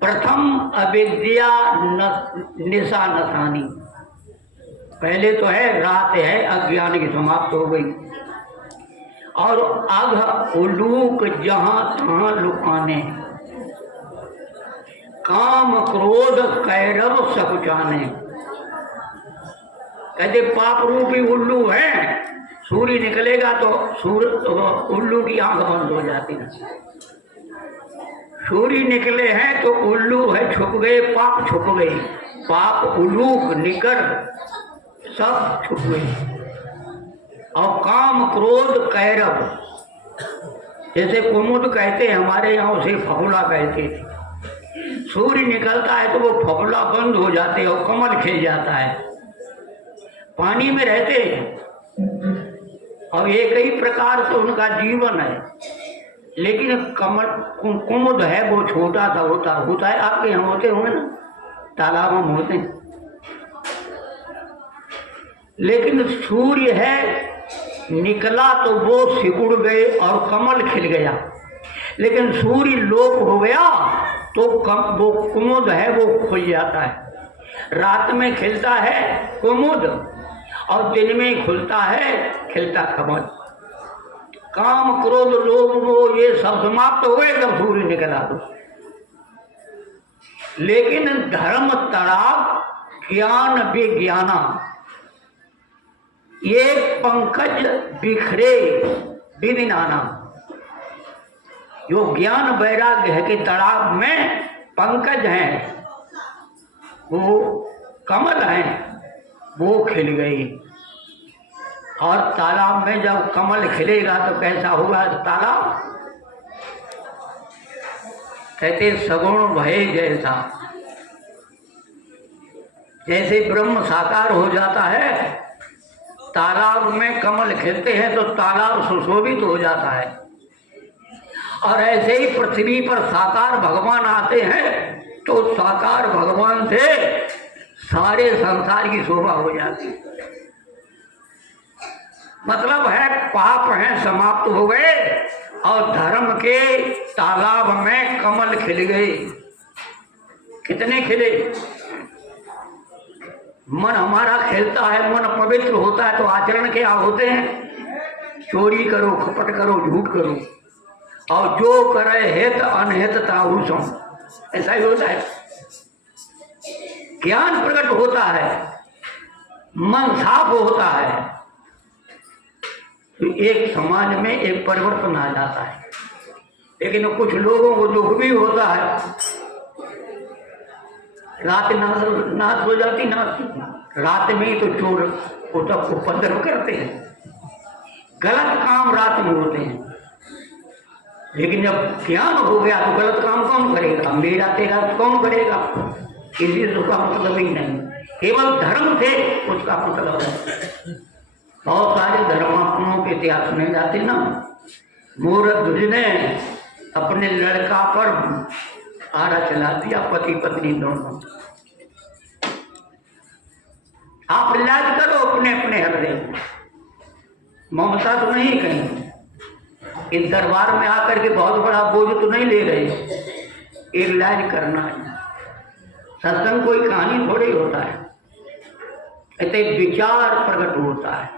प्रथम अविद्या निशा नसानी, पहले तो है रात है अज्ञान की समाप्त हो गई, और अघ उलूक जहां तहां लुकाने, काम क्रोध कैरव सब जाने। कहते पाप रूपी उल्लू है, सूर्य निकलेगा तो उल्लू की आंख बंद हो जाती है। सूर्य निकले हैं तो उल्लू है छुप गए, पाप छुप गए, पाप उल्लूक निकट सब छुप गए। और काम क्रोध कैरव, जैसे कुमुद कहते हैं, हमारे यहाँ उसे फफूला कहते थे। सूर्य निकलता है तो वो फफूला बंद हो जाते हैं और कमल खिल जाता है। पानी में रहते हैं और एक ही प्रकार से उनका जीवन है, लेकिन कमल कुमुद है वो छोटा सा होता है। आपके यहाँ होते होंगे ना, तालाब में होते हैं। लेकिन सूर्य है निकला तो वो सिकुड़ गए और कमल खिल गया। लेकिन सूर्य लोप हो गया तो वो कुमुद है वो खुल जाता है। रात में खिलता है कुमुद और दिन में खुलता है खिलता कमल। काम क्रोध लोभ मोह ये सब समाप्त हो गए जब सूर्य निकला तो। लेकिन धर्म तड़ाप ज्ञान विज्ञाना, ये पंकज बिखरे विदिनाना, जो ज्ञान वैराग्य है कि तालाब में पंकज हैं, वो कमल हैं, वो खिल गई। और तालाब में जब कमल खिलेगा तो कैसा होगा तालाब? कहते सगुण भय जैसा, जैसे ब्रह्म साकार हो जाता है, तालाब में कमल खिलते हैं तो तालाब सुशोभित हो जाता है। और ऐसे ही पृथ्वी पर साकार भगवान आते हैं तो साकार भगवान से सारे संसार की शोभा हो जाती है। मतलब है पाप हैं समाप्त हो गए और धर्म के तालाब में कमल खिल गए। कितने खिले? मन हमारा खिलता है, मन पवित्र होता है तो आचरण क्या होते हैं? चोरी करो, खपट करो, झूठ करो, और जो करे हित अनहित ताहुसम, ऐसा ही होता है। ज्ञान प्रकट होता है, मन साफ होता है तो एक समाज में एक परिवर्तन आ जाता है। लेकिन कुछ लोगों को दुख भी होता है, रात नाश हो जाती, रात में ही तो चोर उपद्रव करते हैं, गलत काम रात में होते हैं। लेकिन जब ज्ञान हो गया तो गलत काम कौन करेगा? मेरा तेरा कौन करेगा? किसी से उसका मतलब ही नहीं, केवल धर्म से उसका मतलब है। बहुत सारे धर्मात्माओं के इतिहास सुने जाते ना। मूर्ख ने अपने लड़का पर आरा चला दिया, पति पत्नी दोनों। आप इलाज करो अपने अपने हृदय में, ममता तो नहीं कहीं। इस दरबार में आकर के बहुत बड़ा बोझ तो नहीं ले रहे, एक इलाज करना है। सत्संग कोई कहानी थोड़ी होता है, ऐसे विचार प्रकट होता है।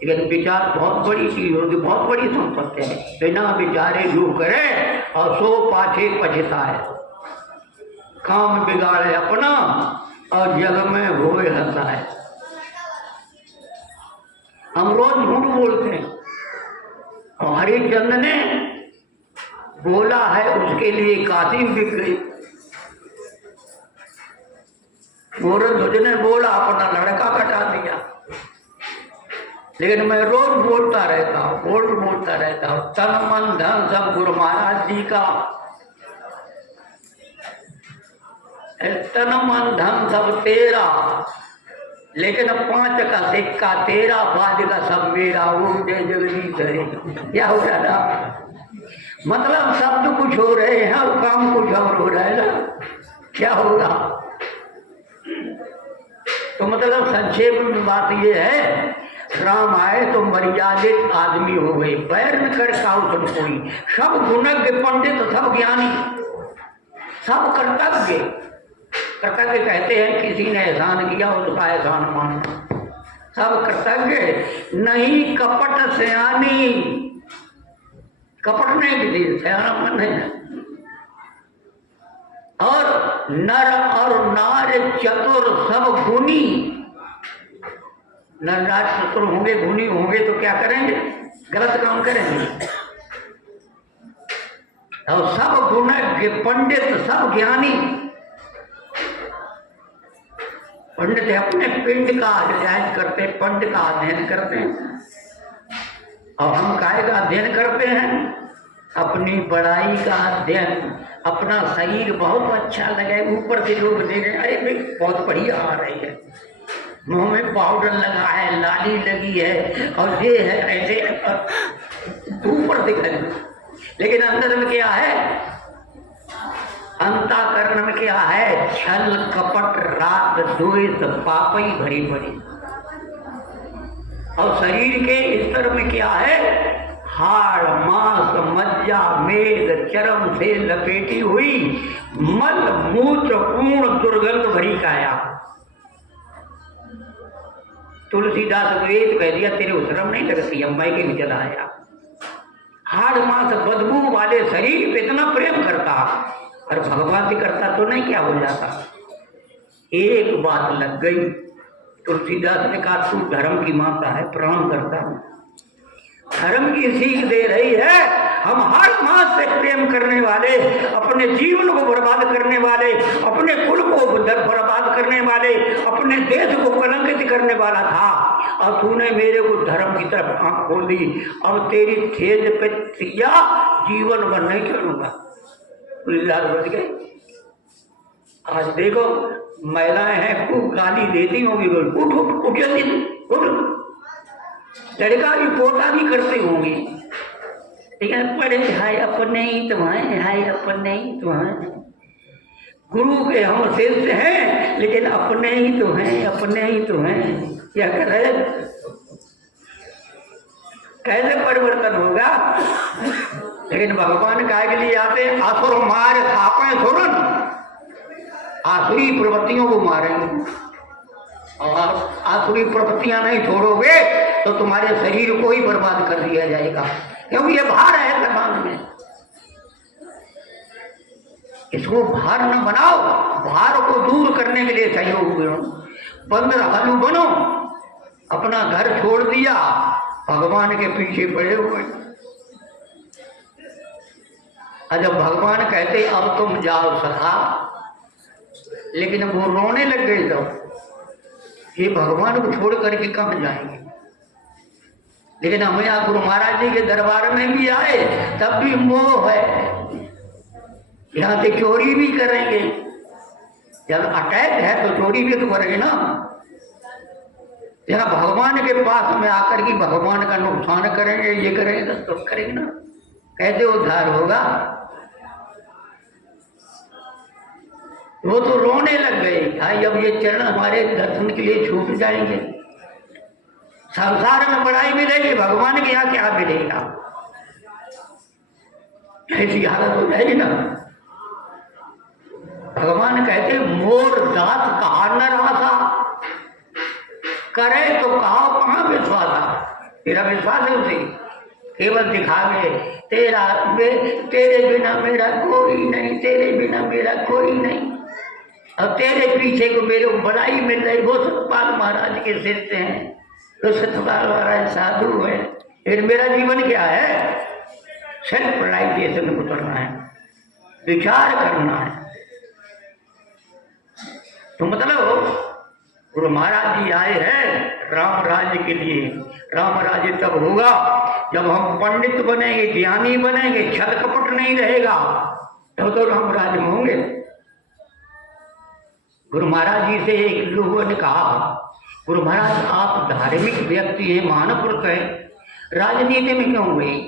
लेकिन विचार बहुत बड़ी चीज होती, बहुत बड़ी संपत्ति है। बिना विचारे जो करे और सो पाछे पछताए, काम बिगाड़े अपना और जग में होए हंसाए। हम रोज झूठ बोलते हैं और हरिचंद ने बोला है उसके लिए काशी बिक गई। मूर्ख ने बोला अपना लड़का कटा दिया। लेकिन मैं रोज बोलता रहता हूँ, तन मन धन सब गुरु महाराज जी का, तन मन धन सब तेरा, लेकिन 5 का सिक्का तेरा, बाद का सब मेरा। वो जय जगदीश हरे। क्या हो रहा था? मतलब शब्द कुछ हो रहे हैं और काम कुछ और हो रहा है ना। क्या होगा? तो मतलब संक्षेप में बात ये है, राम आए तो मर्यादित आदमी हो गए, बैर न कर काउ सब कोई, सब गुणज्ञ पंडित सब ज्ञानी। सब कर्तव्य, कर्तव्य कहते हैं किसी ने एहसान किया उसका एहसान मानना, सब कर्तव्य। नहीं कपट सयानी, कपट नहीं किसी सयाना मन है। और नर और नार चतुर सब गुणी, नर नार चतुर होंगे गुणी होंगे तो क्या करेंगे, गलत काम करेंगे। और सब गुणज्ञ पंडित सब ज्ञानी, पंडित अपने पिंड का अध्ययन करते, पंड का अध्ययन करते हैं। और हम काय का अध्ययन करते हैं, अपनी बड़ाई का अध्ययन। अपना शरीर बहुत अच्छा लगे, ऊपर से लोग देख रहे, अरे भाई बहुत बढ़िया आ रही है, मुंह में पाउडर लगा है, लाली लगी है और ये है, ऐसे ऊपर दिखाई। लेकिन अंदर में क्या है, अंतःकरण में क्या है, छल कपट राग द्वेष पापी भरी भरी। और शरीर के स्तर में क्या है, हाड़ मांस मज्जा मेद चरम से लपेटी हुई मल मूत्र पूर्ण दुर्गंध भरी काया। तुलसीदास वेद कह दिया तेरे शर्म नहीं लगती, अम्बाई के भी चला आया। हाड़ मांस बदबू वाले शरीर पे इतना प्रेम करता और भगवान से करता तो नहीं क्या हो जाता। एक बात लग गई, तुलसीदास ने कहा तू धर्म की माता है, प्रणाम करता हूं। धर्म की सीख दे रही है, हम हर मास से प्रेम करने वाले, अपने जीवन को बर्बाद करने वाले, अपने कुल को बर्बाद करने वाले, अपने देश को कलंकित करने वाला था, और तूने मेरे को धर्म की तरफ आंख खोल दी। अब तेरी तेज पे क्रिया जीवन भर नहीं छोड़ूंगा। तुलसीदास बच गए। आज देखो महिलाएं हैं खूब गाली देती होंगी, उठ उठ उठ जल्दी उठ, लड़का भी पोता भी करते होंगे, लेकिन पढ़े हाय अपने ही तुम्हारे, हाय अपने ही तुम्हारे। गुरु के हम शिष्य हैं लेकिन अपने ही तो हैं, अपने ही तो हैं। क्या करे, कैसे परिवर्तन होगा। लेकिन भगवान काय के लिए आते, असुर मार थापे सुरन, आसुरी प्रवृत्तियों को मारेंगे। और आसुरी प्रवृत्तियां नहीं छोड़ोगे तो तुम्हारे शरीर को ही बर्बाद कर दिया जाएगा, क्योंकि ये भार है समाज में। इसको भार न बनाओ, भार को दूर करने के लिए सहयोग करो, बंदरहालू बनो। अपना घर छोड़ दिया, भगवान के पीछे पड़े हुए। और जब भगवान कहते अब तुम जाओ सखा, लेकिन वो रोने लग गए, जब ये भगवान को छोड़ करके कहाँ जाएंगे। लेकिन हम यहाँ गुरु महाराज जी के दरबार में भी आए, तब भी मोह है, यहाँ से चोरी भी करेंगे। जब अटैच है तो चोरी भी तो करेंगे ना। यहाँ भगवान के पास में आकर के भगवान का नुकसान करेंगे, ये करेंगे तो करेंगे ना, कैसे उद्धार होगा। वो तो रोने लग गए, भाई अब ये चरण हमारे दर्शन के लिए छूट जाएंगे। संसार में बड़ाई मिलेगी, भगवान के यहाँ क्या मिलेगा। ऐसी हालत हो जाएगी ना। भगवान कहते मोर दास कहा न रहा था, करे तो कहा कहां विश्वास। तेरा विश्वास है उसे, केवल दिखावे तेरे बिना मेरा कोई नहीं, तेरे बिना मेरा कोई नहीं। अब तेरे पीछे को मेरे को बड़ाई मिल रही, वो सतपाल महाराज के शिष्य हैं, तो सतपाल महाराज साधु है। फिर मेरा जीवन क्या है, सेल्फ रियलाइजेशन को करना है, विचार करना है। तो मतलब गुरु महाराज जी आए हैं राम राज्य के लिए। राम राज्य तब होगा जब हम पंडित बनेंगे, ज्ञानी बनेंगे, छल कपट नहीं रहेगा, तब तो राम राज्य में होंगे। गुरु महाराज जी से एक लोगों ने कहा, गुरु महाराज आप धार्मिक व्यक्ति हैं, महापुरुष हैं, राजनीति में क्यों गए।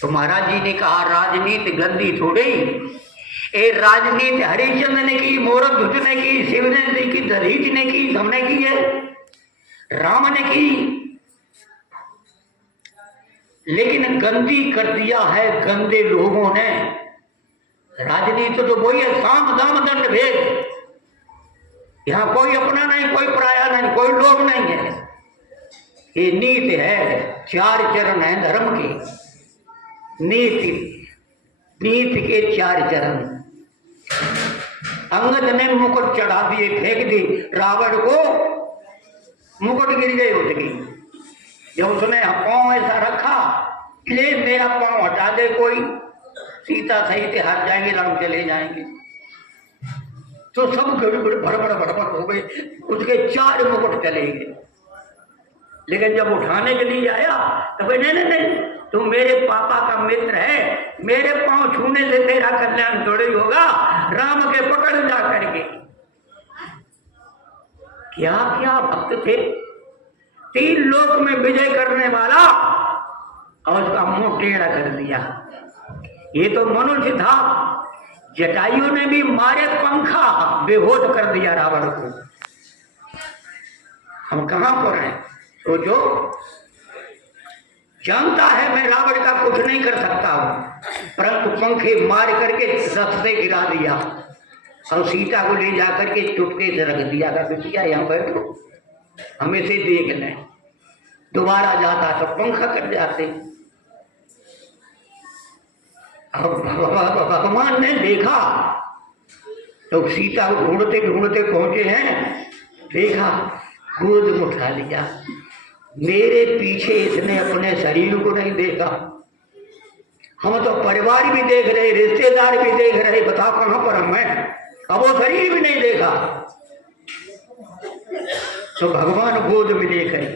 तो महाराज जी ने कहा राजनीति गंदी थोड़ी, ये राजनीति हरिश्चंद्र ने की, मोरक धुट ने की, शिव ने की, दधीच ने की, हमने की है, राम ने की, लेकिन गंदी कर दिया है गंदे लोगों ने। राजनीति तो वही है, साम दाम दंड भेद। यहाँ कोई अपना नहीं, कोई पराया नहीं, कोई लोग नहीं है। ये नीति है, 4 चरण है धर्म के। नीति, नीति के 4 चरण। अंगद ने मुकुट चढ़ा दिए, फेंक दी रावण को, मुकुट गिर गए उसकी। जब उसने पांव ऐसा रखा, ले मेरा पांव हटा दे कोई, सीता सहित हार जाएंगे, राम चले जाएंगे। तो सब गड़बड़ भड़बड़ हो गए, उसके 4 मुकुट चले गए। लेकिन जब उठाने के लिए आया तो भाई नहीं, तुम मेरे पापा का मित्र है, मेरे पांव छूने से तेरा कल्याण थोड़ी होगा, राम के पकड़ जा करके। क्या क्या भक्त थे, 3 लोक में विजय करने वाला, और उसका मुंह टेढ़ा कर दिया। ये तो मनुष्य था, जटायु ने भी मारे पंखा, बेहोश कर दिया रावण को। हम कहां पर हैं सोचो। जानता है मैं रावण का कुछ नहीं कर सकता हूं, परंतु पंखे मार करके रथ से गिरा दिया और सीता को ले जाकर के चुपके से रख दिया। कर दिया यहाँ बैठो, हमें से देख लें। दोबारा जाता तो पंखा कट जाते। भगवान ने देखा तो सीता को ढूंढते ढूंढते पहुंचे हैं, देखा, गोद में उठा लिया। मेरे पीछे इसने अपने शरीर को नहीं देखा। हम तो परिवार भी देख रहे, रिश्तेदार भी देख रहे, बताओ कहां पर हम हैं। अब वो शरीर भी नहीं देखा। तो भगवान गोद में देख रहे,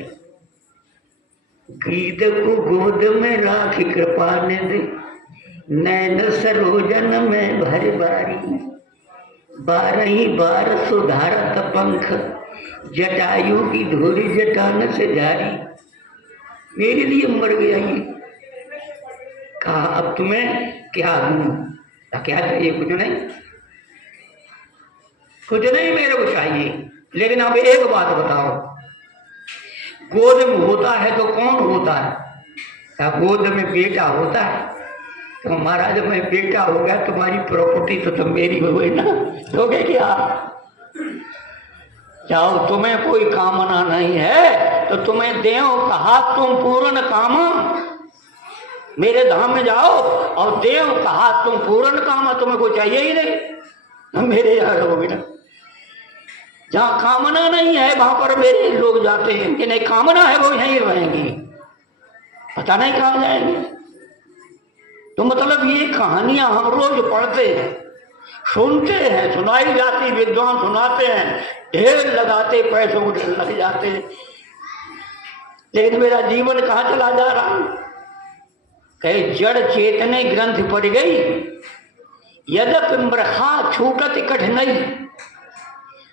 गीत को गोद में राखी कृपा ने दे, नैन सरोजन में भर बारी, 12 बार सुधारत पंख, जटायु की धूरी जटान से जारी। मेरे लिए मर गया ये। कहा अब तुम्हें क्या दूं, क्या चाहिए? कुछ नहीं, कुछ नहीं मेरे को चाहिए। लेकिन अब एक बात बताओ, गोद में होता है तो कौन होता है? क्या गोद में बेटा होता है? तो महाराज जब मैं बेटा हो गया, तुम्हारी प्रॉपर्टी तो तुम मेरी हो गई ना, दोगे क्या? जाओ, तुम्हें कोई कामना नहीं है तो तुम्हें देव कहा तुम पूर्ण काम, मेरे धाम में जाओ, और देव कहा तुम पूर्ण काम, तुम्हें कोई चाहिए ही नहीं, मेरे यहाँ रहोगे ना। जहाँ कामना नहीं है वहां पर मेरे लोग जाते हैं, कि नहीं कामना है वो यहीं रहेंगे, पता नहीं कहाँ जाएंगे। तो मतलब ये कहानियां हम रोज पढ़ते हैं, सुनते हैं, सुनाई जाती, विद्वान सुनाते हैं, ढेर लगाते, पैसों को ढेर लग जाते, लेकिन मेरा जीवन कहाँ चला जा रहा? कहे जड़ चेतने ग्रंथ पड़ गई, यद्यपि मृखा छूटत कठिनाई,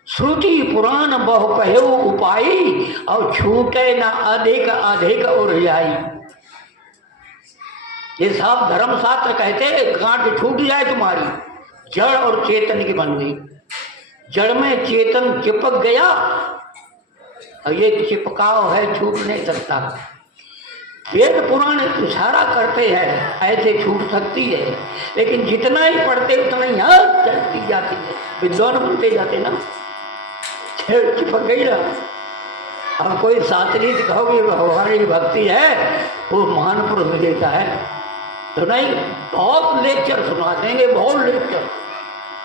श्रुति पुराण बहु कहे उपाई, और छूटे न अधिक अधिक उर्जाई। ये सब धर्मशास्त्र कहते गांठ छूट जाए तुम्हारी, जड़ और चेतन की बन गई। जड़ में चेतन चिपक गया, और ये चिपकाव है, छूट नहीं सकता। वेद पुराण इशारा करते हैं ऐसे छूट सकती है, लेकिन जितना ही पढ़ते उतना ही चलती जाती है, विद्वान बनते जाते ना, चिपक गई ना। अब कोई शास्त्री कहोगे भगवान की भक्ति है, वो महान पुरुष देता है तो नहीं, बहुत लेक्चर सुना देंगे, बहुत लेक्चर,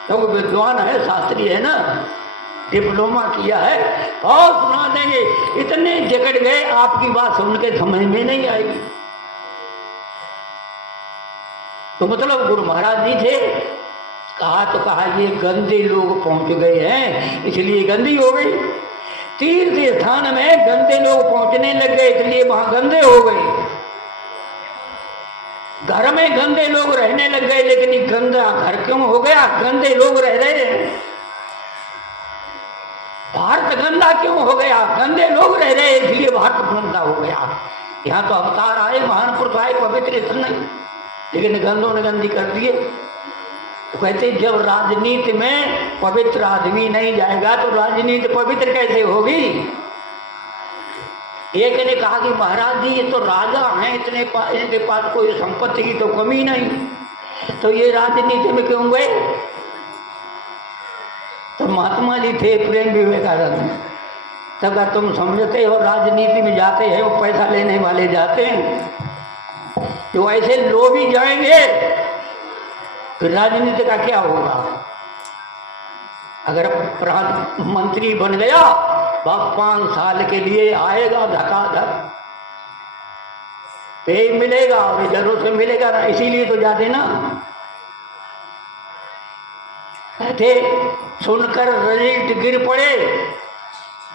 क्योंकि विद्वान है, शास्त्री है ना, डिप्लोमा किया है, बहुत सुना देंगे। इतने जकड़ गए आपकी बात सुन के समझ में नहीं आएगी। तो मतलब गुरु महाराज जी थे, कहा तो कहा ये गंदे लोग पहुंच गए हैं इसलिए गंदी हो गई। तीर्थ स्थान में गंदे लोग पहुंचने लग गए इसलिए वहां गंदे हो गए। घर में गंदे लोग रहने लग गए, लेकिन ये गंदा घर क्यों हो गया? गंदे लोग रह रहे हैं। भारत गंदा क्यों हो गया? गंदे लोग रह रहे इसलिए भारत गंदा हो गया। यहाँ तो अवतार आए, महान पुरुष आए, पवित्र स्थिर नहीं, लेकिन गंदों ने गंदी कर दिए। तो कहते जब राजनीति में पवित्र आदमी नहीं जाएगा तो राजनीति पवित्र कैसे होगी? एक ने कहा कि महाराज जी ये तो राजा हैं, इनके पास कोई संपत्ति की तो कमी नहीं, तो ये राजनीति में क्यों गए? तो महात्मा जी थे, प्रेम विवेकानंद। तो अगर तुम समझते हो राजनीति में जाते हैं वो पैसा लेने वाले जाते हैं, तो ऐसे लोभी जाएंगे फिर राजनीति का क्या होगा? अगर प्रधानमंत्री बन गया वह 5 साल के लिए आएगा, धकाधक पे मिलेगा और जरूर से मिलेगा ना, इसीलिए तो जाते ना। कहते सुनकर रिजल्ट गिर पड़े,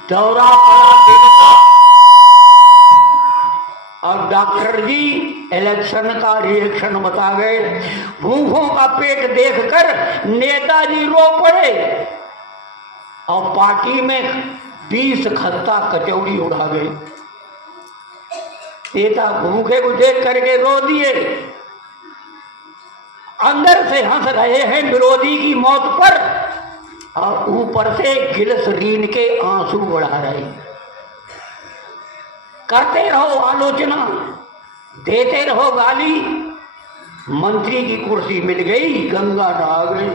दौरा पड़ा और डॉक्टर जी इलेक्शन का रिएक्शन बता गए। भूखों का पेट देखकर नेताजी रो पड़े और पार्टी में 20 खत्ता कचौड़ी उड़ा गए। नेता भूखे को देख करके रो दिए, अंदर से हंस रहे हैं विरोधी की मौत पर और ऊपर से ग्लिसरीन के आंसू बढ़ा रहे। करते रहो आलोचना, देते रहो गाली। मंत्री की कुर्सी मिल गई, गंगा नहा गई।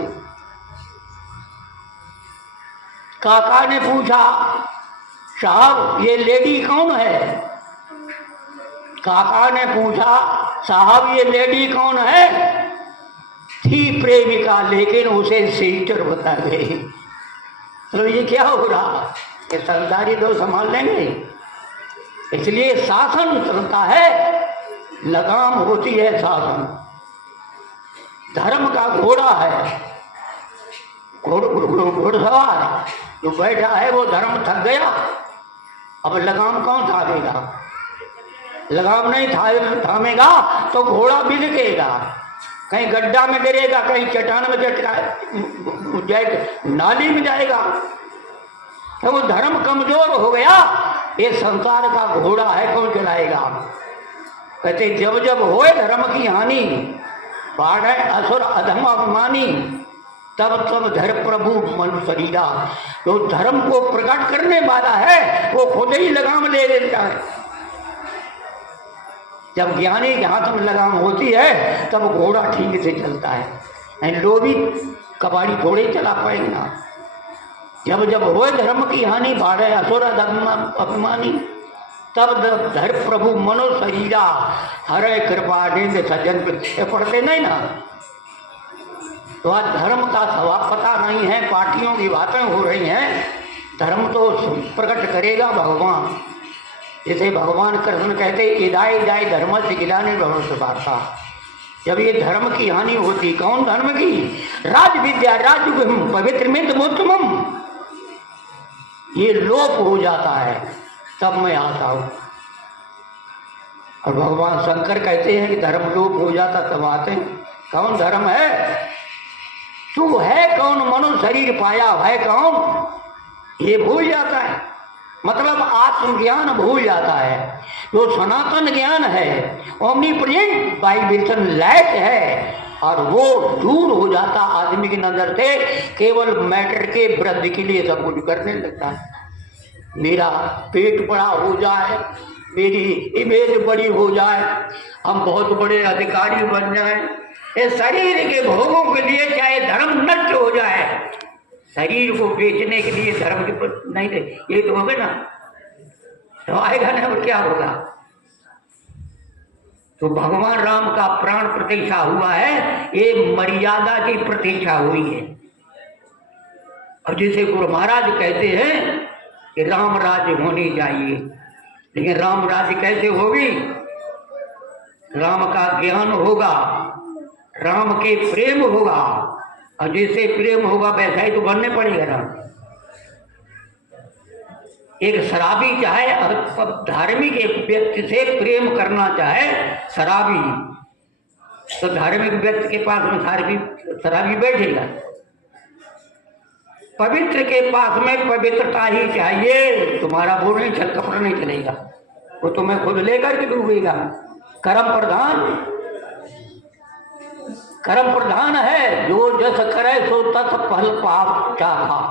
काका ने पूछा, साहब ये लेडी कौन है? काका ने पूछा, साहब ये लेडी कौन है? थी प्रेमिका, लेकिन उसे सिस्टर बता गई। तो ये क्या हो रहा? ये सरदारी तो संभाल लेंगे। इसलिए शासन चलता है, लगाम होती है शासन। धर्म का घोड़ा है, घुड़सवार जो बैठा है वो धर्म थक गया, अब लगाम कौन थामेगा? लगाम नहीं थामेगा तो घोड़ा बिलकेगा, कहीं गड्ढा में गिरेगा, कहीं चट्टान में जाएगा, नाली में जाएगा। तो वो धर्म कमजोर हो गया, ये संसार का घोड़ा है, कौन चलाएगा? कहते जब जब होए धर्म की हानि, बाढ़े असुर अधम अभिमानी, तब तब धर प्रभु मन शरीरा। जो धर्म को प्रकट करने वाला है वो खुद ही लगाम ले लेता है। जब ज्ञानी के हाथ में लगाम होती है तब घोड़ा ठीक से चलता है। लोभी कबाड़ी घोड़े चला पाएगा। जब जब हो धर्म की हानि, बाढ़े असुर अभिमानी, तब धर प्रभु मनो शरीरा, हरे कृपा निंद सज्जन। पढ़ते नहीं ना? तो आज धर्म का स्वभाव पता नहीं है, पार्टियों की बातें हो रही हैं। धर्म तो प्रकट करेगा भगवान। जैसे भगवान कृष्ण कहते इदाई जाए धर्म से गिलाने भवन वार्ता। जब ये धर्म की हानि होती, कौन धर्म की? राज विद्या राजगुहम पवित्र मित्रमोत्तमम, ये लोप हो जाता है तब मैं आता हूं। और भगवान शंकर कहते हैं कि धर्म लोप हो जाता तब आते हैं। कौन धर्म है? तू है कौन? मनुष्य शरीर पाया है कौन? ये भूल जाता है, मतलब आत्मज्ञान भूल जाता है। जो सनातन ज्ञान है, ओमनीप्रेजेंट वाइब्रेशन लाइट है, और वो दूर हो जाता आदमी की नजर से, केवल मैटर के वृद्धि के लिए सब कुछ करने लगता है। मेरा पेट बड़ा हो जाए, मेरी इमेज बड़ी हो जाए, हम बहुत बड़े अधिकारी बन जाए, इस शरीर के भोगों के लिए चाहे धर्म नष्ट हो जाए, शरीर को बेचने के लिए धर्म के नहीं दे, ये तो होगा ना, तो आएगा ना, और क्या होगा? तो भगवान राम का प्राण प्रतिष्ठा हुआ है, ये मर्यादा की प्रतिष्ठा हुई है। और जिसे गुरु महाराज कहते हैं कि राम राज्य होनी चाहिए, लेकिन राम राज्य कैसे होगी? राम का ज्ञान होगा, राम के प्रेम होगा, और जैसे प्रेम होगा वैसा ही तो बनने पड़ेगा ना। एक शराबी चाहे धार्मिक एक व्यक्ति से प्रेम करना चाहे, शराबी, तो धार्मिक व्यक्ति के पास में शराबी बैठेगा। पवित्र के पास में पवित्रता ही चाहिए, तुम्हारा वो नहीं चल, कपड़ा नहीं चलेगा, वो तुम्हें खुद लेकर के डूबेगा। कर्म प्रधान है, जो जस करे सो तत् फल पाप चाहा।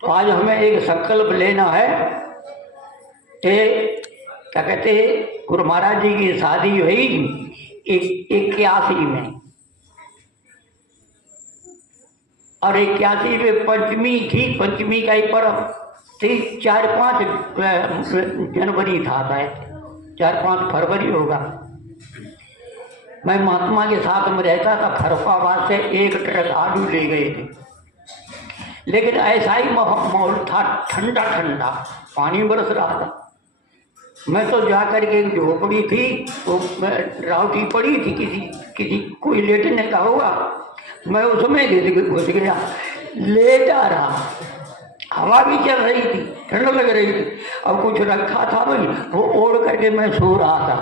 तो आज हमें एक संकल्प लेना है कि क्या कहते हैं, गुरु महाराज जी की शादी हुई 81 में, और 81 में पंचमी थी, पंचमी का ही पर्व थी। 4-5 जनवरी था शायद, 4-5 फरवरी होगा। मैं महात्मा के साथ में रहता था, फरुखाबाद से 1 ट्रक आलू ले गए थे। लेकिन ऐसा ही माहौल था, ठंडा ठंडा, पानी बरस रहा था। मैं तो जाकर के एक झोपड़ी थी, वो रावटी पड़ी थी, किसी कोई लेटने का होगा, मैं उसमें घुस गया, लेटा रहा। हवा भी चल रही थी, ठंड लग रही थी, और कुछ रखा था भाई, वो ओढ़ करके मैं सो रहा था।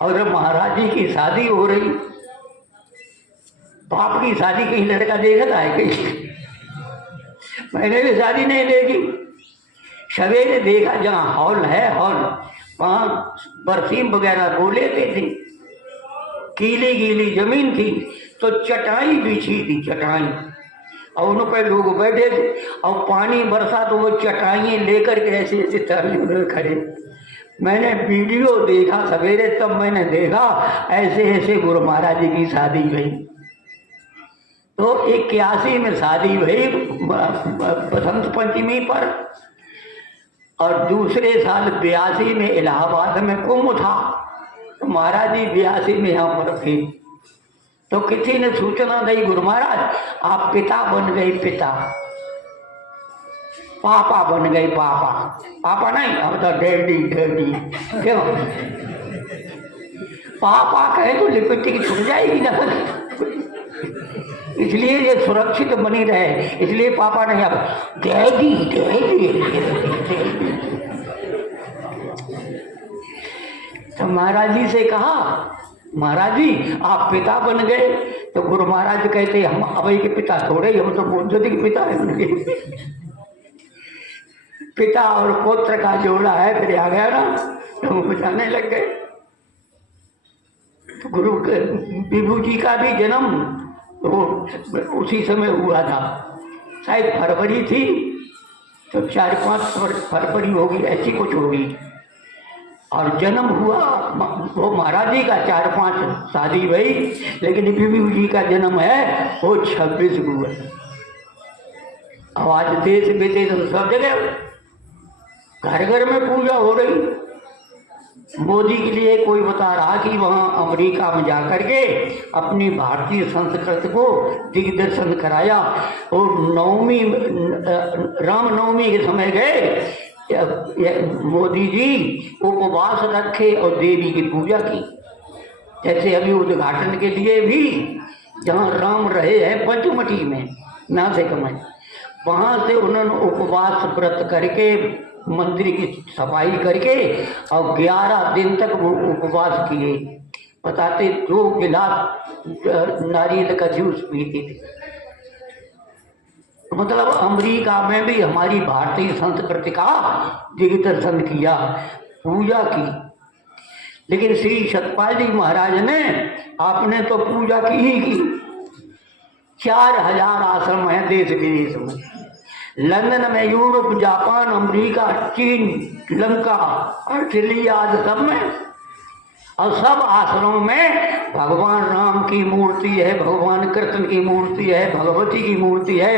और महाराज जी की शादी हो रही, बाप की शादी कहीं लड़का देखता है कहीं? मैंने भी शादी नहीं देखी। सवेरे देखा जहाँ हॉल है, हॉल वहाँ बरसीम वगैरह बोले थे, गीली गीली जमीन थी, तो चटाई बिछी थी, चटाई, और उन पर लोग बैठे थे, और पानी बरसा तो वो चटाइयाँ लेकर के ऐसे ऐसे तरले खड़े। मैंने वीडियो देखा सवेरे, तब मैंने देखा ऐसे ऐसे गुरु महाराज जी की शादी हुई। तो 81 में शादी हुई बसंत पंचमी पर, और दूसरे साल 82 में इलाहाबाद में कुंभ था, तो महाराज जी 82 में यहाँ पर थे। तो किसी ने सूचना दी, गुरु महाराज आप पिता बन गए, पिता, पापा बन गए, पापा, पापा नहीं, हम तो डैडी, डैडी। क्यों? पापा कहे तो लिपस्टिक छूट जाएगी ना, इसलिए ये सुरक्षित बनी रहे, इसलिए पापा नहीं, अब डैडी, डैडी। तो महाराज जी से कहा, महाराज जी आप पिता बन गए। तो गुरु महाराज कहते हम अभय के पिता थोड़े, हम तो बोधि के पिता है। पिता और पुत्र का जोड़ा है, फिर आ गया ना, तो वो बचाने लग गए। तो गुरु विभू जी का भी जन्म तो उसी समय हुआ था, शायद फरवरी थी, तो 4-5 फरवरी होगी, ऐसी कुछ होगी। और जन्म हुआ वो महाराज जी का, 4-5 शादी हुई, लेकिन विभू जी का जन्म है वो 26 को है। अब आज देश विदेश सब जगह घर घर में पूजा हो रही। मोदी के लिए कोई बता रहा कि वहाँ अमेरिका में जाकर के अपनी भारतीय संस्कृति को दिग्दर्शन कराया, और नवमी, रामनवमी के समय गए, मोदी जी उपवास रखे और देवी की पूजा की। जैसे अभी उद्घाटन के लिए भी जहाँ राम रहे हैं पंचमटी में, नासिक में, वहाँ से उन्होंने उपवास व्रत करके मंदिर की सफाई करके और 11 दिन तक वो उपवास किए। बताते 2 गिलास नारियल का जूस पीते थे। तो मतलब अमेरिका में भी हमारी भारतीय संस्कृति का दिग्दर्शन किया, पूजा की। लेकिन श्री सतपाल जी महाराज ने आपने तो पूजा की ही की। 4000 आश्रम है देश विदेश में, लंदन में, यूरोप, जापान, अमेरिका, चीन, श्रीलंका, ऑस्ट्रेलिया आदि सब में, और सब आश्रमों में भगवान राम की मूर्ति है, भगवान कृष्ण की मूर्ति है, भगवती की मूर्ति है।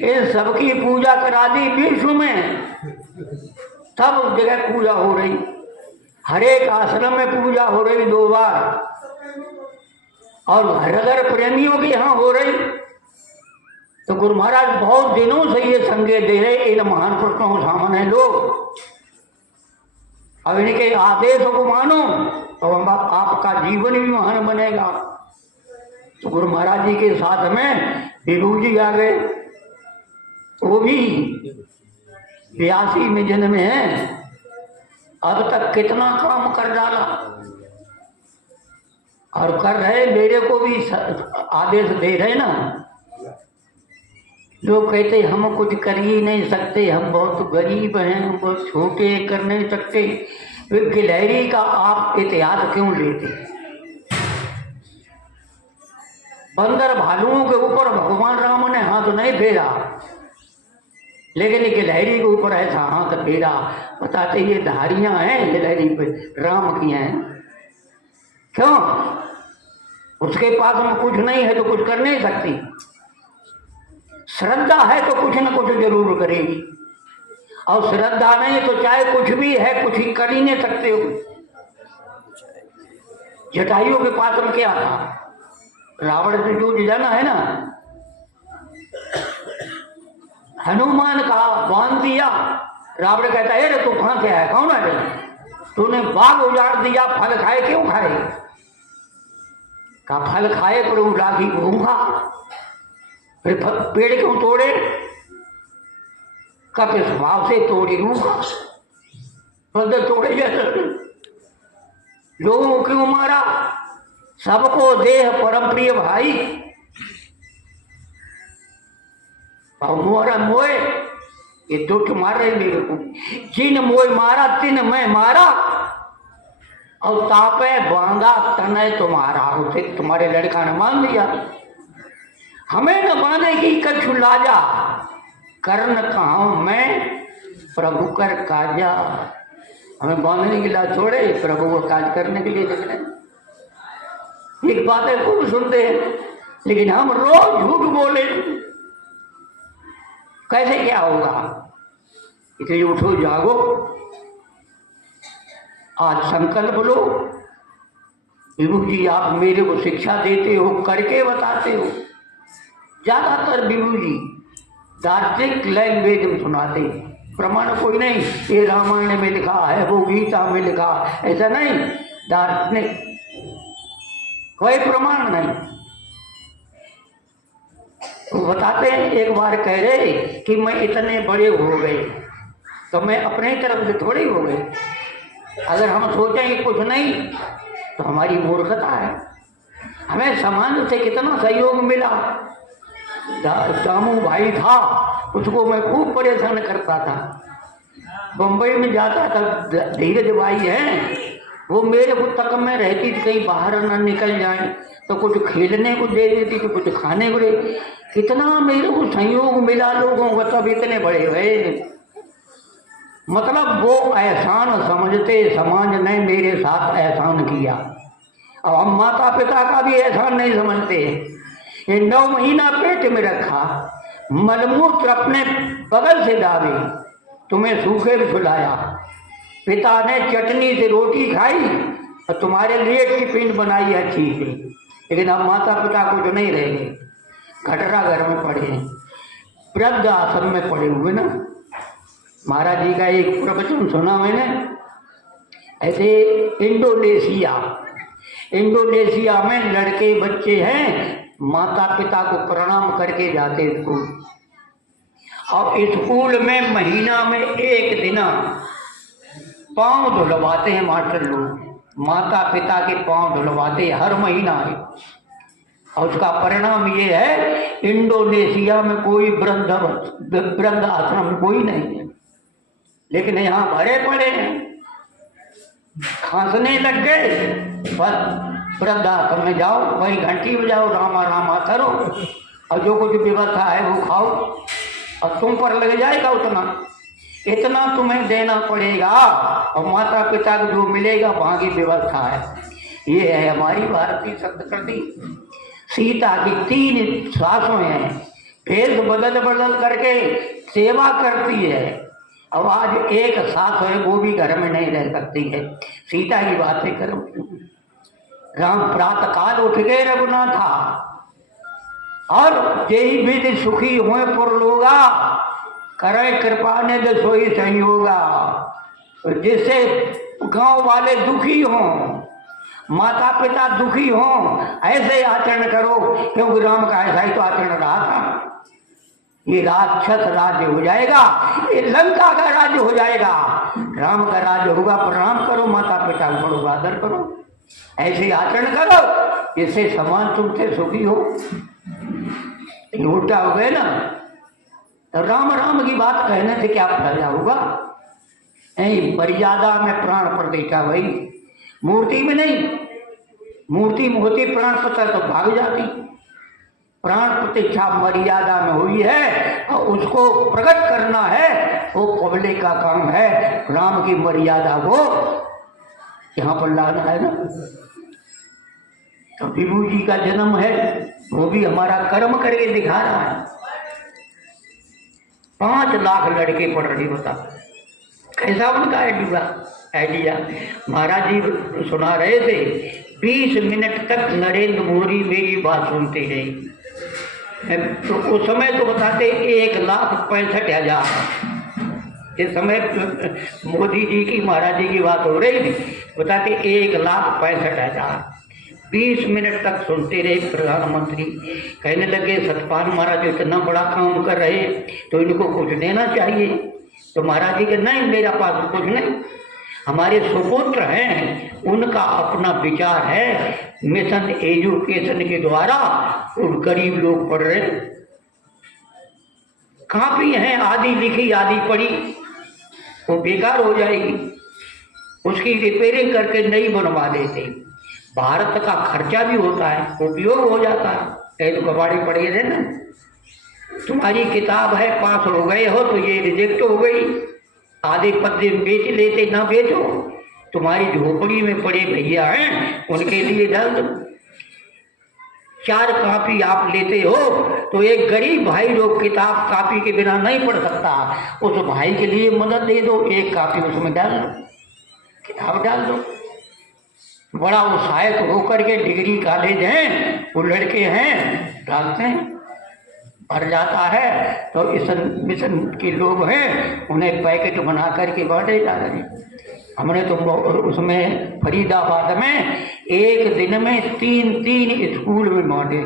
इन सबकी पूजा करा दी विश्व में, सब जगह पूजा हो रही, हर एक आश्रम में पूजा हो रही 2 बार, और घर घर प्रेमियों की यहाँ हो रही। तो गुरु महाराज बहुत दिनों से ये संकेत दे रहे, इन महान पुरुषों सामने लोग अब इनके आदेश को मानो तो आपका जीवन भी महान बनेगा। तो गुरु महाराज जी के साथ में विभू जी आ गए, वो भी 82 में जन्म है, अब तक कितना काम कर डाला, और कर रहे, मेरे को भी आदेश दे रहे ना। लोग कहते हम कुछ कर ही नहीं सकते, हम बहुत गरीब हैं, हम बहुत छोटे, कर नहीं सकते। गिलहरी का आप इतिहास क्यों लेते? बंदर भालुओं के ऊपर भगवान राम ने हाथ नहीं फेरा, लेकिन गिलहरी के ऊपर ऐसा हाथ फेरा। बताते ये धारियां हैं गिलहरी पे, राम की हैं। क्यों? उसके पास में कुछ नहीं है तो कुछ कर नहीं सकती। श्रद्धा है तो कुछ न कुछ जरूर करेगी, और श्रद्धा नहीं तो चाहे कुछ भी है कुछ ही कर ही नहीं सकते हो। जटायु के पास में क्या था? रावण से जो जाना है ना, हनुमान का बांध दिया। रावण कहता है रे तू कहां से आया, कौन है? तूने बाग उजाड़ दिया, फल खाए क्यों खाए? का फल खाए पर राखी घूंगा, फिर पेड़ क्यों तोड़े? का किस भाव से तोड़ी रूखा, तोड़े जैसे लोगों को क्यों मारा? सबको देह परम प्रिय भाई, और मोरा मोए ये दुख मार रहे मेरे को। जिन मोए मारा तिन मैं मारा, और तापे बांधा तने तुम्हारा। उसे तुम्हारे लड़का ने मान लिया। हमें न बांधे की कछु लाजा, कर्ण कहा मैं प्रभु कर काजा। हमें बांधने के लिए छोड़े, प्रभु को काज करने के लिए निकले। एक बातें खूब सुनते हैं, लेकिन हम रोज झूठ बोले, कैसे क्या होगा? इसलिए उठो जागो, आज संकल्प लो। विभू जी आप मेरे को शिक्षा देते हो, करके बताते हो। ज्यादातर विभू जी दार्शनिक लैंग्वेज में सुनाते, प्रमाण कोई नहीं। ये रामायण में लिखा है, वो गीता में लिखा, ऐसा नहीं। दार्शनिक कोई प्रमाण नहीं। वो बताते हैं, एक बार कह रहे कि मैं इतने बड़े हो गए, तो मैं अपने तरफ से थोड़े हो गए। अगर हम सोचें कुछ नहीं तो हमारी मूर्खता है। हमें समाज से कितना सहयोग मिला। दामू भाई था, उसको मैं खूब परेशान करता था। बम्बई में जाता था, धीरज भाई है, वो मेरे को तक में रहती थी, कहीं बाहर ना निकल जाए तो कुछ खेलने को दे देती थी, कुछ खाने को दे। कितना मेरे को सहयोग मिला लोगों को, तब इतने बड़े हुए। मतलब वो एहसान समझते, समाज ने मेरे साथ एहसान किया। अब हम माता पिता का भी एहसान नहीं समझते। ये 9 महीना पेट में रखा, मलमूत्र अपने बगल से डाले, तुम्हें सूखे में सुलाया, पिता ने चटनी से रोटी खाई और तुम्हारे लिए टिफिन बनाई अच्छी से। लेकिन अब माता पिता को जो नहीं रहेंगे, घटरा घर में पड़े हैं, वृद्ध आश्रम में पड़े हुए ना। महाराज जी का एक प्रवचन सुना मैंने, ऐसे इंडोनेशिया में लड़के बच्चे हैं, माता पिता को प्रणाम करके जाते स्कूल, और स्कूल में महीना में एक दिन पांव धुलवाते हैं मास्टर लोग। माता पिता के पांव धुलवाते हैं हर महीना है। और उसका परिणाम ये है, इंडोनेशिया में कोई वृद्ध आश्रम कोई नहीं है, लेकिन यहाँ भरे पड़े हैं। खांसने लग गए, बस वृद्धाश्रम में जाओ, वहीं घंटी बजाओ, रामा रामा करो, और जो कुछ व्यवस्था है वो खाओ, और तुम पर लग जाएगा इतना तुम्हें देना पड़ेगा, और माता पिता को जो मिलेगा वहाँ की व्यवस्था है। ये है हमारी भारतीय संस्कृति। सीता की 3 सासों हैं, भेष बदल करके सेवा करती है। अब आज एक सास है, वो भी घर में नहीं रह सकती है। सीता की बातें करो। राम प्रातः काल उठ गए रघुनाथा, और जेहि विधि सुखी हुए पुरलोगा, करे कृपा ने दे सोई संयोगा। जिससे गांव वाले दुखी हों, माता पिता दुखी हों, ऐसे आचरण करो, क्योंकि राम का ऐसा ही तो आचरण रहा था। ये राक्षस राज्य हो जाएगा, ये लंका का राज्य हो जाएगा, राम का राज्य होगा। प्रणाम करो, माता पिता को बड़ो आदर करो, ऐसे आचरण करो, जिससे समाज तुमसे सुखी हो। उल्टा हो गए ना, तो राम राम की बात कहने से क्या फायदा होगा? मर्यादा में प्राण प्रतिष्ठा भाई, मूर्ति में नहीं। मूर्ति में होती प्राण प्रतिष्ठा तो भाग जाती। प्राण प्रतिष्ठा मर्यादा में हुई है, और उसको प्रकट करना है, वो पब्लिक का काम है। राम की मर्यादा को यहाँ पर लाना है ना। तो विभू जी का जन्म है, वो भी हमारा कर्म करके दिखा रहा है। 5 लाख लड़के पढ़ रहे, बता कैसा उनका आइडिया। महाराज जी सुना रहे थे, 20 मिनट तक नरेंद्र मोदी मेरी बात सुनते रहे। तो उस समय तो बताते 1,65,000। इस समय मोदी जी की महाराज जी की बात हो रही थी, बताते 1,65,000। 20 मिनट तक सुनते रहे प्रधानमंत्री। कहने लगे सतपाल महाराज इतना बड़ा काम कर रहे तो इनको कुछ देना चाहिए। तो महाराज जी के नहीं, मेरा पास कुछ नहीं, हमारे सुपुत्र हैं, उनका अपना विचार है, मिशन एजुकेशन के द्वारा उन गरीब लोग पढ़ रहे। कापी हैं आधी लिखी आधी पढ़ी, वो बेकार हो जाएगी, उसकी रिपेयरिंग करके नई बनवा देते। भारत का खर्चा भी होता है, उपयोग हो जाता है। तो कबाड़ी पढ़ी है ना, तुम्हारी किताब है, पास हो गए हो तो ये रिजेक्ट हो गई, आधे पद्य बेच लेते, ना बेचो। तुम्हारी झोपड़ी में पड़े भैया हैं, उनके लिए डाल दो। 4 कापी आप लेते हो तो एक गरीब भाई जो किताब कापी के बिना नहीं पढ़ सकता, उस भाई के लिए मदद दे दो, 1 कापी उसमें डाल दो, किताब डाल दो। बड़ा उत्साहित होकर के डिग्री कॉलेज हैं, वो लड़के हैं, डालते हैं, भर जाता है। तो इस मिशन के लोग हैं, उन्हें पैकेट बना करके बांटे जा रहे। हमने तो उसमें फरीदाबाद में एक दिन में 3 स्कूल में बांटे,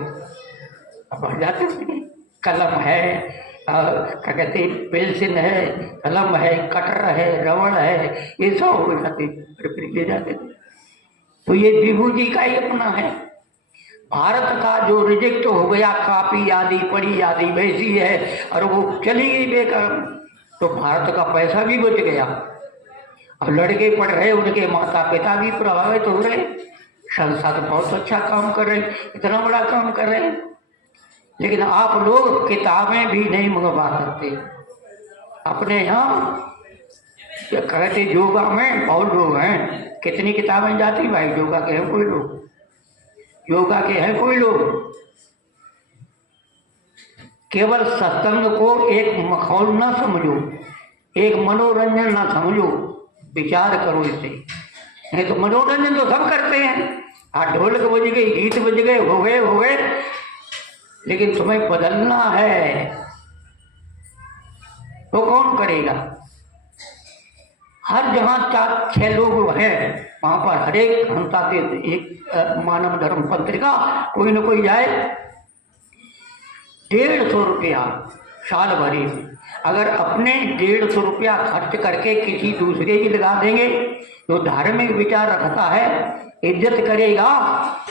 भर जाते हैं। कलम है, क्या कहते पेंसिल है, कलम है, कटर है, रबड़ है, ये सब हो जाते ले जाते थे। तो ये विभू जी का ही अपना है। भारत का जो रिजेक्ट हो गया, कापी आदि पड़ी आदि वैसी है और वो चली गई बेकार, तो भारत का पैसा भी बच गया। अब लड़के पढ़ रहे, उनके माता पिता भी प्रभावित हो रहे, संस्था तो बहुत अच्छा काम कर रहे, इतना बड़ा काम कर रहे हैं। लेकिन आप लोग किताबें भी नहीं मंगवा सकते। अपने यहाँ क्या कहते योगा में बहुत लोग हैं, कितनी किताबें जाती भाई, योगा के हैं कोई लोग, योगा के हैं कोई लोग। केवल सत्संग को एक मखौल ना समझो, एक मनोरंजन ना समझो, विचार करो इसे। नहीं तो मनोरंजन तो सब करते हैं, आज ढोलक बज गई, गीत बज गए, हो गए, लेकिन तुम्हें बदलना है तो कौन करेगा। हर जहाँ 4-6 लोग हैं, वहाँ पर हर एक हंसा के एक मानव धर्म पत्रिका कोई न कोई जाए। 150 रुपया साल भरी में, अगर अपने 150 रुपया खर्च करके किसी दूसरे की लगा देंगे, जो धार्मिक विचार रखता है, इज्जत करेगा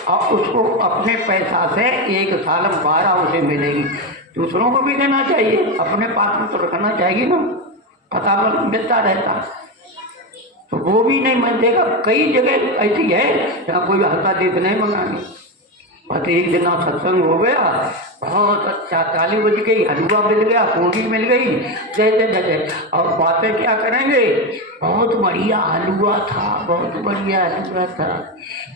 और उसको अपने पैसा से 1 साल 12 उसे मिलेगी। दूसरों को भी देना चाहिए, अपने पास में तो रखना चाहिए ना, पता मिलता रहता। तो वो भी नहीं मन देगा। कई जगह ऐसी है जहाँ कोई हल्का देख नहीं मंगाएंगे। बस एक दिन सत्संग हो गया, बहुत अच्छा, ताली बज गई, हलवा मिल गया, पूरी मिल गई, जय जय जय जय, और बातें क्या करेंगे, बहुत बढ़िया हलवा था, बहुत बढ़िया हलवा था।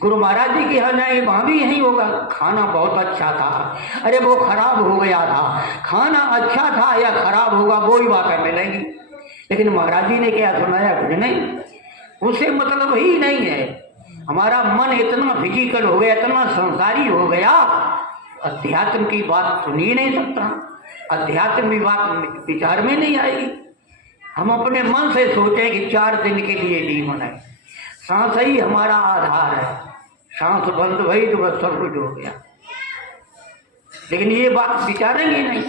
गुरु महाराज जी के यहाँ जाए, वहाँ भी यही होगा, खाना बहुत अच्छा था, अरे वो खराब हो गया था। खाना अच्छा था या खराब होगा, वो ही बातें मिलेंगी। लेकिन महाराज जी ने क्या सुनाया, कुछ नहीं, उसे मतलब ही नहीं है। हमारा मन इतना फिजिकल हो गया, इतना संसारी हो गया, अध्यात्म की बात सुन ही नहीं सकता, अध्यात्म की बात विचार में नहीं आएगी। हम अपने मन से सोचें कि 4 दिन के लिए जीवन है, सांस ही हमारा आधार है, सांस बंद भई तो बस सब कुछ हो गया। लेकिन ये बात विचारेंगे नहीं।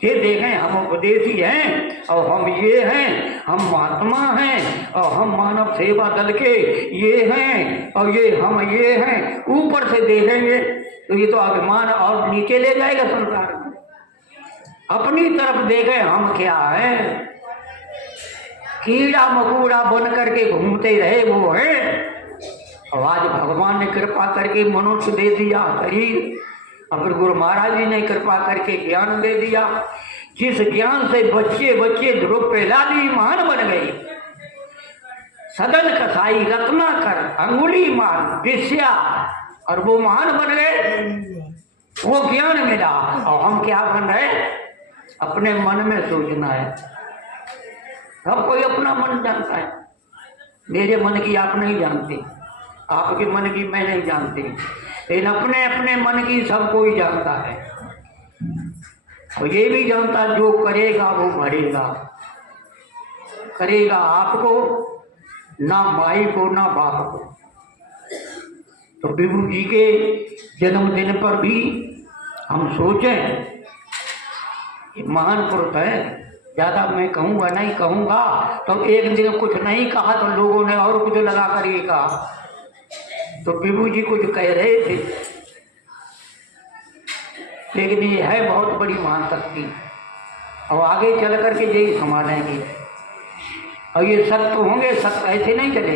ये देखें हम उपदेशी हैं और हम ये हैं, हम महात्मा हैं और हम मानव सेवा दल के ये हैं और ये हम ये हैं, ऊपर से देखेंगे तो ये तो अभिमान और नीचे ले जाएगा संसार में। अपनी तरफ देखें हम क्या है, कीड़ा मकोड़ा बन करके घूमते रहे वो है, और आज भगवान ने कृपा करके मनुष्य दे दिया शरीर, और गुरु महाराज जी ने कृपा करके ज्ञान दे दिया, जिस ज्ञान से बच्चे बच्चे ध्रुव प्रहलादी महान बन गए। सदन कसाई रत्नाकर अंगुली मार विष्या और वो महान बन गए, वो ज्ञान मिला। और हम क्या बन रहे, अपने मन में सोचना है। सब कोई अपना मन जानता है, मेरे मन की आप नहीं जानते, आपके मन की मैं नहीं जानती, लेकिन अपने अपने मन की सब कोई जानता है। और ये भी जानता, जो करेगा वो भरेगा, करेगा आपको, ना माई को ना बाप को। तो विभू जी के जन्मदिन पर भी हम सोचें कि महान पुरुष है। ज़्यादा मैं कहूँगा नहीं, कहूँगा तो एक दिन कुछ नहीं कहा तो लोगों ने और कुछ लगा कर ये कहा। तो विभू जी कुछ कह रहे थे, लेकिन ये है बहुत बड़ी महान शक्ति, और आगे चल करके यही संभालेंगे। और ये सत्य होंगे, सत्य ऐसे नहीं चलेंगे।